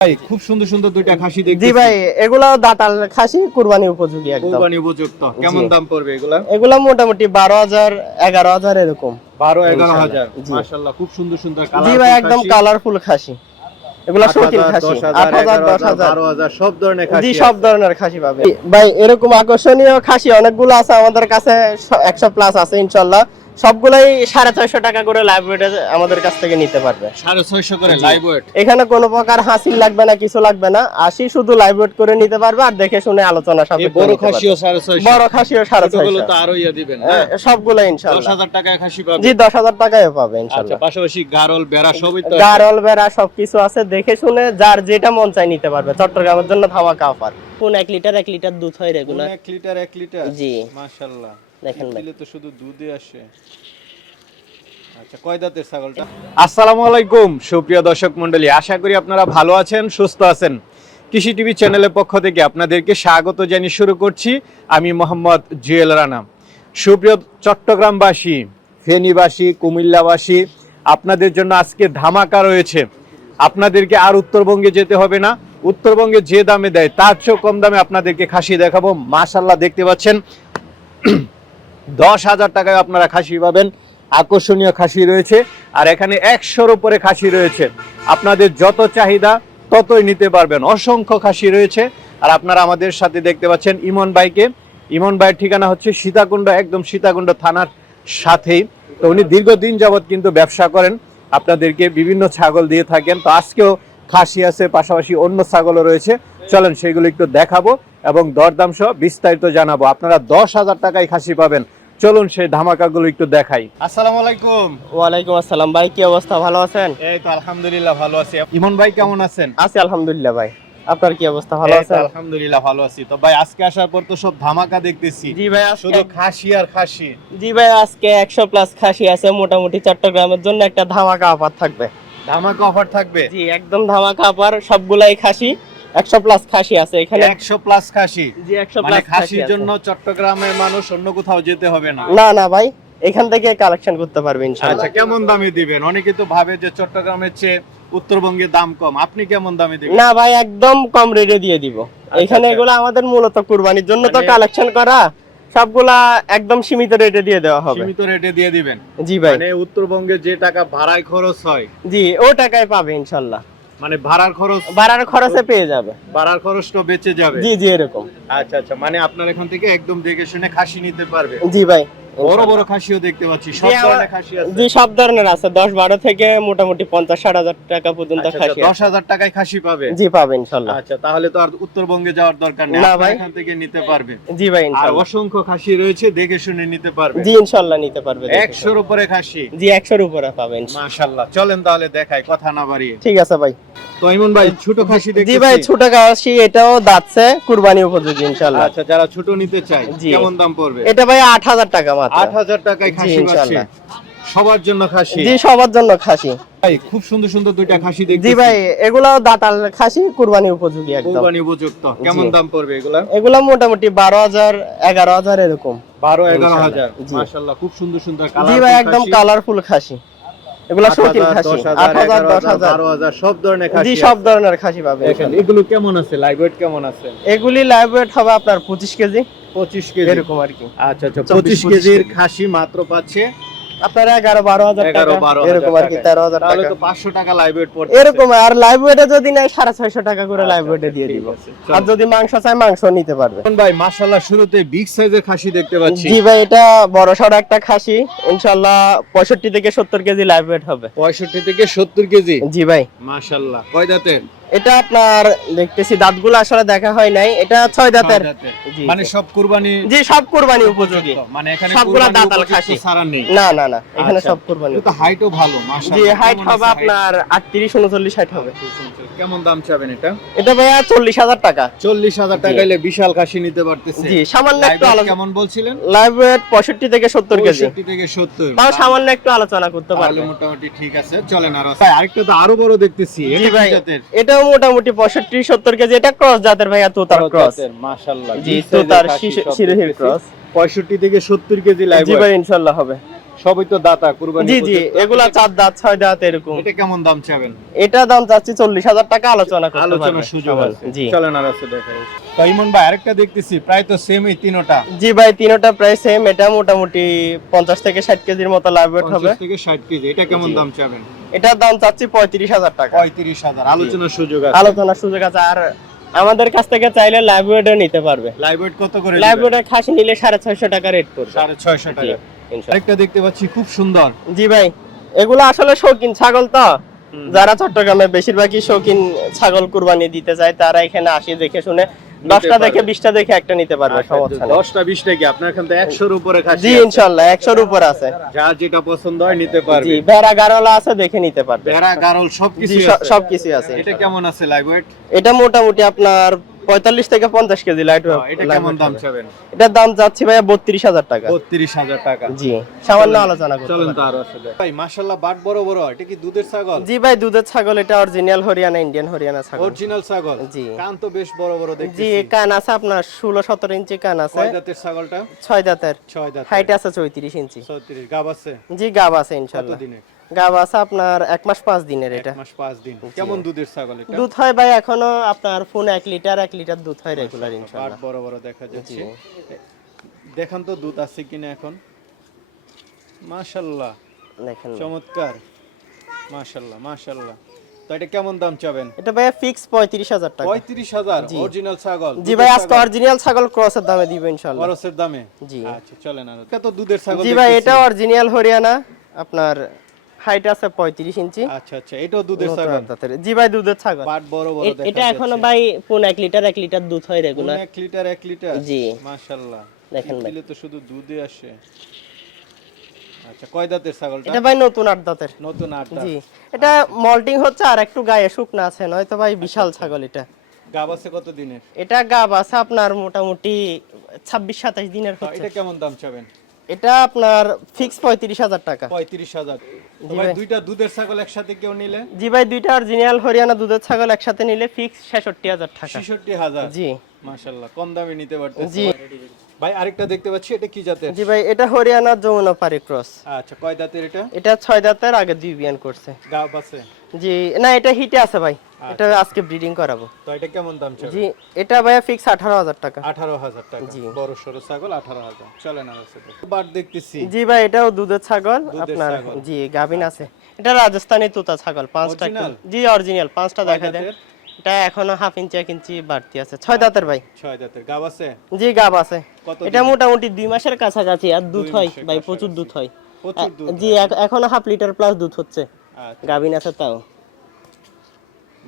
ভাই খুব সুন্দর সুন্দর দুইটা খাসি দেখতে জি ভাই এগুলো দাতাল খাসি কুরবানি উপযোগী একদম। কোরবানি উপযুক্ত। কেমন দাম পড়বে এগুলা? এগুলো মোটামুটি বারো হাজার এগারো হাজার এরকম। বারো এগারো ইনশাআল্লাহ, হাজার। জি। মাশাল্লাহ খুব সুন্দর সুন্দর জি ভাই একদম কালারফুল খাসি। এগুলো শৌখিন খাসি। আট হাজার দশ হাজার বারো হাজার সব ধরনের খাসি জি সব ধরনের খাসি পাবে ভাই এরকম আকর্ষণীয় খাসি অনেকগুলো আছে আমাদের কাছে একশো প্লাস আছে ইনশাল্লাহ সবগুলাই সাড়ে ছয়শো টাকা করে লাইভ ওয়েটে আমাদের কাছ থেকে নিতে পারবে। সাড়ে ছয়শো করে লাইভ ওয়েট এখানে কোনো প্রকার হাসিল লাগবে না কিছু লাগবে না। আসি শুধু লাইভ ওয়েট করে নিতে পারবে আর দেখে শুনে আলোচনা বড় খাসিও সাড়ে ছয়শো। বড় খাসিও সাড়ে ছয়শো। তো আরও ইয়ে দিবেন হ্যাঁ সবগুলো দশ হাজার টাকায় খাসি পাবে। জি দশ হাজার টাকায় পাবে আচ্ছা ইনশাল্লাহ পাশাপাশি গারল বেড়া সবই তো গারল বেড়া সবকিছু আছে। দেখে শুনে যার যেটা মন চাই নিতে পারবে। চট্টগ্রামের জন্য ধামাকা অফার কোন এক লিটার এক লিটার দুধ হয় রেগুলার এক লিটার এক লিটার? জি। মাশাল্লাহ দেখেন দিলে তো শুধু দুধে আসে। আচ্ছা কয় দাঁতের ছাগলটা? আসসালামু আলাইকুম সুপ্রিয় দর্শক মণ্ডলী। আশা করি আপনারা ভালো আছেন সুস্থ আছেন। কৃষি টিভি চ্যানেলের পক্ষ থেকে আপনাদেরকে স্বাগত জানিয়ে শুরু করছি। আমি মোহাম্মদ জুয়েল রানা। সুপ্রিয় চট্টগ্রামবাসী ফেনীবাসী কুমিল্লাবাসী আপনাদের জন্য আজকে ধামাকা রয়েছে। আপনাদেরকে আর উত্তরবঙ্গে যেতে হবে না। উত্তরবঙ্গে যে দামে দেয় তার চেয়েও কম দামে আপনাদেরকে খাসি দেখাবো। মাশাল্লাহ দেখতে পাচ্ছেন। দশ হাজার টাকায় আপনারা খাসি পাবেন। আকর্ষণীয় খাসি রয়েছে। আর এখানে একশোর উপরে খাসি রয়েছে। আপনাদের যত চাহিদা, ততই নিতে পারবেন। অসংখ্য খাসি রয়েছে। আর আপনারা আমাদের সাথে দেখতে পাচ্ছেন ইমন বাইকে ইমন ভাইয়ের ঠিকানা হচ্ছে সীতাকুণ্ড, একদম সীতাকুণ্ড থানার সাথেই। তো উনি দীর্ঘদিন যাবৎ কিন্তু ব্যবসা করেন। আপনাদেরকে বিভিন্ন ছাগল দিয়ে থাকেন। তো আজকেও খাসি আছে, পাশাপাশি অন্য ছাগলও রয়েছে। চলেন সেগুলো একটু দেখাবো এবং দরদাম সহ বিস্তারিত জানাব। আপনারা দশ হাজার টাকায় খাসি পাবেন। চলুন সেই ধামাকাগুলো একটু দেখাই। আসসালামু আলাইকুম। ওয়ালাইকুম আসসালাম ভাই কি অবস্থা? ভালো আছেন? এই তো আলহামদুলিল্লাহ ভালো আছি। ইমন ভাই কেমন আছেন? আছি আলহামদুলিল্লাহ ভাই। আপনার কি অবস্থা? ভালো আছেন? আলহামদুলিল্লাহ ভালো আছি। তো ভাই আজকে আসার পর তো সব ধামাকা দেখতেছি। জি ভাই আজকে শুধু খাসি আর খাসি। জি ভাই আজকে একশো প্লাস খাসি আছে। মোটামুটি চট্টগ্রামের জন্য একটা ধামাকা অফার থাকবে। ধামাকা অফার থাকবে? জি একদম ধামাকা অফার। সবগুলাই খাসি। একশো প্লাস খাসি আছে এখানে। একশো প্লাস খাসি। জি একশো মানে প্লাস খাসির জন্য চট্টগ্রামের মানুষ অন্য কোথাও যেতে হবে না। না না ভাই এখান থেকে কালেকশন করতে পারবে ইনশাআল্লাহ আচ্ছা কেমন দামে দিবেন? অনেকে তো ভাবে যে চট্টগ্রামের চেয়ে উত্তরবঙ্গে দাম কম। আপনি কেমন দামে দিবেন? না ভাই একদম কম রেটে দিয়ে দিব। এখানে আচ্ছা। এগুলো আমাদের মূলত কুরবানির জন্য তো মানে- কালেকশন করা সবগুলা একদম সীমিত রেটে দিয়ে দেওয়া হবে। সীমিত রেটে দিয়ে দিবেন? জি ভাই। মানে উত্তরবঙ্গে যে টাকা ভাড়ায় খরচ হয়। জি ও টাকায় পাবে ইনশাল্লাহ। মানে ভাড়ার খরচ ভাড়ার খরচে পেয়ে যাবে। ভাড়ার খরচটা বেঁচে যাবে। জি জি এরকম। আচ্ছা আচ্ছা। মানে আপনার এখান থেকে একদম দেখে শুনে খাসি নিতে পারবে। জি ভাই। বড় বড় খাসিও দেখতে পাচ্ছি সব ধরনের খাসি আছে। জি সব ধরনের আছে। দশ বারো থেকে মোটামুটি পঞ্চাশ ষাট হাজার টাকা পর্যন্ত আচ্ছা, খাসি দশ হাজার টাকায় খাসি পাবে? জি পাবে ইনশাল্লাহ আচ্ছা তাহলে তো আর উত্তরবঙ্গে যাওয়ার দরকার নেই। না ভাই। এখান থেকে নিতে পারবে জি ভাই আর অসংখ্য খাসি রয়েছে দেখে শুনে নিতে পারবে জি ইনশাল্লাহ নিতে পারবে দেখে একশোর উপরে খাসি। জি একশোর উপরে পাবে ইনশাল্লাহ। মাশাল্লাহ চলেন তাহলে দেখাই কথা না বাড়িয়ে। ঠিক আছে ভাই। তো ইমন ভাই ছোট খাসি জি ভাই ছোট খাসি এটাও দাঁতছে কুরবানি উপযোগী ইনশাল্লাহ আচ্ছা যারা ছোট নিতে চায়। কেমন দাম পড়বে? এটা ভাই আট হাজার টাকা মাত্র টাকায় খাসি সবার জন্য খাসি। জি সবার জন্য খাসি। ভাই খুব সুন্দর সুন্দর দুইটা খাসি দেখছি জি ভাই এগুলা দাতাল খাসি কুরবানি উপযোগী একদম। কুরবানি উপযুক্ত। কেমন দাম পড়বে এগুলা? এগুলা মোটামুটি বারো হাজার এগারো হাজার এরকম। বারো এগারো ইনশাল্লাহ। হাজার। জি। মাশাল্লাহ খুব সুন্দর সুন্দর জি ভাই একদম কালারফুল খাসি। এগুলো শৌখিন খাসি সব ধরনের জি খাসি সব ধরনের খাসি পাবেন এগুলো কেমন আছে? লাইভ ওয়েট কেমন আছে? এগুলি লাইভ ওয়েট হবে আপনার পঁচিশ কেজি। পঁচিশ কেজি। এরকম আর কি। আচ্ছা আচ্ছা চব্বিশ, পঁচিশ পঁচিশ কেজির খাসি মাত্র পাচ্ছে আপনার এগারো বারো হাজার এরকম আর কি তেরো হাজার তাহলে টাকা। তো পাঁচশো টাকা লাইভ ওয়েট এরকম আর লাইভ ওয়েটে যদি নেয় সাড়ে ছয়শো টাকা করে লাইভ ওয়েটে দিয়ে দিব। আর যদি মাংস চায় মাংস নিতে পারবে। ভাই মাশাআল্লাহ শুরুতে বিগ সাইজের খাসি দেখতে পাচ্ছি। জি ভাই এটা বড় সড়ো একটা খাসি। ইনশাল্লাহ পঁয়ষট্টি থেকে সত্তর কেজি লাইভ ওয়েট হবে। পঁয়ষট্টি থেকে সত্তর কেজি? জি ভাই। মাশাআল্লাহ। কয় দাঁতের? এটা আপনার দেখতেছি দাঁতগুলো আসলে দেখা হয় নাই। এটা ছয় দাঁতের। মানে সব কুরবানি জি সব কুরবানি উপযোগী মানে এখানে সবগুলা দাঁতাল খাসি। নেই। না না না এখানে আচ্ছা। সব কুরবানি কিন্তু হাইটও ভালো জি হাইট হবে আপনার আটত্রিশ উনচল্লিশ হাইট হবে। কেমন দাম চাবেন এটা? এটা ভাইয়া চল্লিশ হাজার টাকা। চল্লিশ হাজার জি। টাকা হলে বিশাল খাসি নিতে পারতেছে। জি সামান্য একটু আলোচনা কেমন বলছিলেন? লাইভ ওয়েট পঁয়ষট্টি থেকে সত্তর কেজি। পঁয়ষট্টি থেকে সত্তর। তাও সামান্য একটু আলোচনা করতে পারবে মোটামুটি ঠিক আছে চলেন আর ভাই আরেকটা তো আরও বড় দেখতেছি জি এটা মোটামুটি পঁয়ষট্টি সত্তর কেজি এটা ক্রস জাতের ভাইয়া তোতার ক্রস জি তোতার শিরোহির ক্রস পঁয়ষট্টি থেকে সত্তর কেজি জি ভাই ইনশাল্লাহ হবে। সবই তো দাতা কুরবানি জি জি এগুলা চার দাঁত ছয় দাঁত এরকম। এটা কেমন দাম চাবেন? এটা দাম চাচ্ছি চল্লিশ হাজার টাকা আলোচনা করতে আলোচনার সুযোগ আছে। জি। চলেন আর আছে দেখেন তো ইমন ভাই আরেকটা দেখতেছি প্রায় তো সেম এই তিনোটা। জি ভাই তিনোটা প্রায় সেম এটা মোটামুটি পঞ্চাশ থেকে ষাট কেজির মতো লাভ হবে। 50 থেকে 60 কেজি এটা কেমন দাম চাবেন? এটার দাম চাচ্ছি পঁয়ত্রিশ হাজার টাকা। পঁয়ত্রিশ হাজার আলোচনার সুযোগ আছে। আলোচনার সুযোগ আছে। আর আমাদের কাছ থেকে চাইলে লাইভ ওয়েটও নিতে পারবে। লাইভ ওয়েট কত করে লাইভ ওয়েটে খাসি নিলে সাড়ে ছয়শো টাকা রেট করবে সাড়ে ছয়শো টাকা। আরেকটা দেখতে পাচ্ছি খুব সুন্দর। জি ভাই এগুলো আসলে শৌখিন ছাগল তো। যারা চট্টগ্রামে বেশিরভাগই শৌখিন ছাগল কুরবানি দিতে চায় তারা এখানে আসে দেখে শুনে। দশটা দেখে বিশটা দেখে একটা নিতে পারবে সমস্যা নেই। দশটা বিশটা কি? আপনার এখান থেকে একশোর উপরে জি ইনশাল্লাহ একশোর উপর আছে। যার যেটা পছন্দ হয় নিতে জি পারবে। ভেড়া গারলা আছে দেখে নিতে পারবে। ভেড়া গারল সবকিছু জি সবকিছু আছে। এটা কেমন আছে লাইভ এটা মোটামুটি আপনার পঁয়তাল্লিশ থেকে পঞ্চাশ কেজি লাইট এটা কেমন দাম চাবেন? এটার দাম যাচ্ছে ভাইয়া বত্রিশ হাজার টাকা। বত্রিশ হাজার টাকা। জি সামান্য আলোচনা করতে চলেন। তো আরও ভাই মাশাল্লাহ বাট বড় বড় এটা কি দুধের ছাগল? জি ভাই দুধের ছাগল এটা অরিজিনাল হরিয়ানা ইন্ডিয়ান হরিয়ানা ছাগল। অরিজিনাল ছাগল? জি। কান তো বেশ বড় বড় দেখতেছি। জি কান আছে আপনার ষোলো সতেরো ইঞ্চি কান আছে। কয় দাঁতের ছাগলটা? ছয় দাঁতের ছয় দাঁত হাইট আছে চৌত্রিশ ইঞ্চি। ছত্রিশ গাব আছে? জি গাব আছে কত ইনশাল্লাহ দিনে গাব আছে আপনার এক মাস পাঁচ দিনের এটা। মাস পাঁচ দিন। কেমন দুধের ছাগল এটা? দুধ হয় ভাই এখনও আপনার ফোন এক লিটার এক লিটার দুধ হয় রেগুলার বাট ইনশাল্লাহ বড় বড় দেখা যাচ্ছে। দেখান তো দুধ আছে কিনা এখন। মাশাল্লাহ দেখেন। চমৎকার। মাশাল্লাহ মাশাল্লাহ তো এটা কেমন দাম চাবেন? এটা ভাই ফিক্স পঁয়ত্রিশ হাজার টাকা। পঁয়ত্রিশ হাজার অরিজিনাল ছাগল জি ভাই আজকে অরিজিনাল ছাগল ক্রসের দামে দিব ইনশাল্লাহ খরচের দামে? জি। আচ্ছা চলেন আর। কত দুধের ছাগল জি ভাই এটা অরিজিনাল হরিয়ানা। আপনার হাইট আছে পঁয়ত্রিশ ইঞ্চি। আচ্ছা আচ্ছা এটাও দুধের ছাগল। জি ভাই দুধের ছাগল। পাট বড় বড় দেখা এটা এখনও ভাই পুন এক লিটার এক লিটার দুধ হয় রেগুলার। এক লিটার এক লিটার? জি। মাশাআল্লাহ। দেখেন ভাই। তো শুধু দুধে আসে। আচ্ছা কয় দাঁতের ছাগলটা? এটা ভাই নতুন আট দাঁতের। নতুন আটটা জি। এটা মল্টিং হচ্ছে আর একটু গায়ে শুকনা আছে নয়তো ভাই বিশাল ছাগল এটা। গাব আছে কত দিনের? এটা গাব আছে আপনার মোটামুটি ছাব্বিশ সাতাশ দিনের তা হচ্ছে। এটা কেমন দাম চাবেন? এটা আপনার ফিক্স পঁয়ত্রিশ হাজার টাকা। পঁয়ত্রিশ হাজার। দুইটা দুধের ছাগল একসাথে কেউ নিলে? জি ভাই দুইটা অরিজিনাল হরিয়ানা দুধের ছাগল একসাথে নিলে ফিক্স ছেষট্টি হাজার টাকা। ছেষট্টি হাজার? জি। মাশাল্লাহ কম দামে নিতে পারতেছে জি। ভাই আরেকটা দেখতে পাচ্ছি এটা কি জাতের? জি ভাই এটা হরিয়ানা যমুনা পারি ক্রস। আচ্ছা কয় দাঁতের এটা? এটা ছয় দাঁতের আগে দুই বিয়ান করছে। গাব আছে? জি না এটা হিটে আছে ভাই। এটা আজকে ব্রিডিং করাবো। তো এটা কেমন দাম চাবেন জি এটা ভাই ফিক্স আঠারো হাজার টাকা। আঠারো হাজার টাকা। জি। বড় সড়ো ছাগল আঠারো হাজার। চলেন আর আছে বার দেখতেছি। জি ভাই এটাও দুধের ছাগল। আপনার জি গাভিন আছে। এটা রাজস্থানি তোতা ছাগল পাঁচটা একটু- Original? জি অরিজিনাল পাঁচটা দেখা দেয় দাঁতের? এটা এখনও হাফ ইঞ্চি এক ইঞ্চি বাড়তি আছে। ছয় দাঁতের ভাই। ছয় দাঁতের। গাব আছে? জি গাব আছে। এটা মোটামুটি দুই মাসের কাছাকাছি আর দুধ হয় ভাই প্রচুর দুধ হয়। প্রচুর দুধ জি এখ- এখনও হাফ লিটার প্লাস দুধ হচ্ছে। আচ্ছা। গাভিন আছে তাও।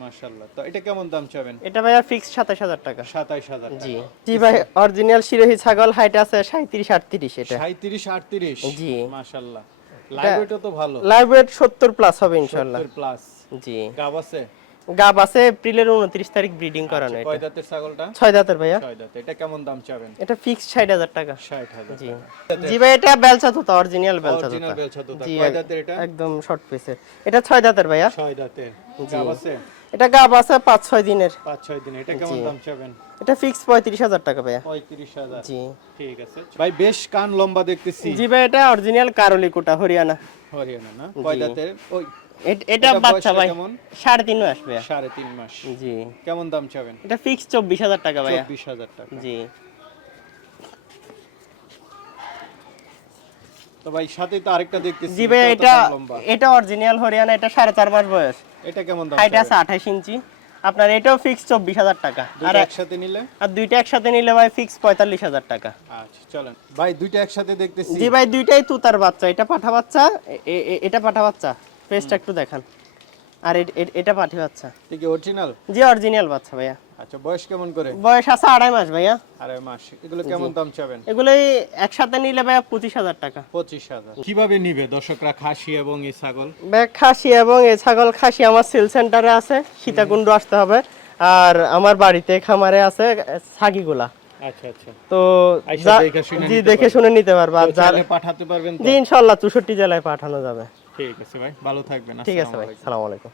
মাশাল্লাহ তো এটা কেমন দাম চাবেন? এটা ভাইয়া ফিক্স সাতাশ হাজার টাকা। সাতাইশ হাজার জি। জি ভাই অরিজিনাল শিরোহী ছাগল হাইট আছে সাঁত্রিশ আটত্রিশ এটা। সাঁত্রিশ আটত্রিশ? জি। মাশাল্লাহ লাইভ তো ভালো। লাইভ ওয়েট সত্তর প্লাস হবে ইনশাল্লাহ প্লাস জি। গাব আছে? গাব আছে এপ্রিলের উনত্রিশ তারিখ ব্রিডিং করানো আচ্ছা, কয় দাঁতের ছাগলটা? ছয় দাঁতের ভাইয়া। ছয় দাঁত এটা কেমন দাম চাবেন? এটা ফিক্স ষাট হাজার টাকা। ষাট হাজার জি। জি ভাই এটা বেলচা তোতা অরিজিনাল বেলচা তোতা বেলছা দুধ জি কয় দাঁতের এটা? একদম শর্ট পিসের এটা ছয় দাঁতের ভাইয়া। ছয় দাঁতের গাব আছে? এটা গাব আছে পাঁচ ছয় দিনের। পাঁচ ছয় দিন এটা কেমন দাম চাবেন? এটা ফিক্স পঁয়ত্রিশ হাজার টাকা ভাইয়া। পঁয়ত্রিশ হাজার। জি। ঠিক আছে। ভাই বেশ কান লম্বা দেখতেছি। জি ভাই এটা অরিজিনাল কারলিকুটা হরিয়ানা। হরিয়ানা না? কয় দাঁতের? ওই এটা বাচ্চা ভাই? সাড়ে তিন মাস ভাইয়া। সাড়ে তিন মাস। জি। কেমন দাম চাবেন? এটা ফিক্স চব্বিশ হাজার টাকা ভাইয়া। চব্বিশ হাজার টাকা। জি। তো ভাই সাথে তো আরেকটা দেখতেছি। জি ভাই এটা এটা অরিজিনাল হরিয়ানা এটা সাড়ে চার মাস বয়স। এটা কেমন দাম এটা আছে আঠাশ ইঞ্চি। আপনার এটাও ফিক্স চব্বিশ হাজার টাকা। আর একসাথে নিলে? আর দুইটা একসাথে নিলে ভাই ফিক্স পঁয়তাল্লিশ হাজার টাকা। আচ্ছা চলেন। ভাই দুইটা একসাথে দেখতেছি। জি ভাই দুইটাই তুতার বাচ্চা। এটা পাঠা বাচ্চা এটা পাঠা বাচ্চা। ফেসটা একটু দেখান। আর এটা পাঠি বাচ্চা। কি অরিজিনাল জি অরিজিনাল বাচ্চা ভাইয়া। আচ্ছা বয়স কেমন করে? বয়স আছে আড়াই মাস ভাইয়া। আড়াই মাস। এগুলো কেমন দাম চাবেন? এগুলোই একসাথে নিলে ভাইয়া পঁচিশ হাজার টাকা। পঁচিশ হাজার। কীভাবে নিবে দর্শকরা খাসি এবং এই ছাগল? ভাই খাসি এবং এই ছাগল খাসি আমার সেল সেন্টারে আছে সীতাকুণ্ড আসতে হবে। আর আমার বাড়িতে খামারে আছে ছাগিগুলা আচ্ছা আচ্ছা। তো দেখে শুনে জি নিতে দেখে শুনে নিতে পারবা। আর তো পাঠাতে পারবেন জি জেলায় পাঠানো যাবে। ঠিক আছে ভাই ভালো থাকবেন ঠিক আছে ভাই। সালাম আলাইকুম।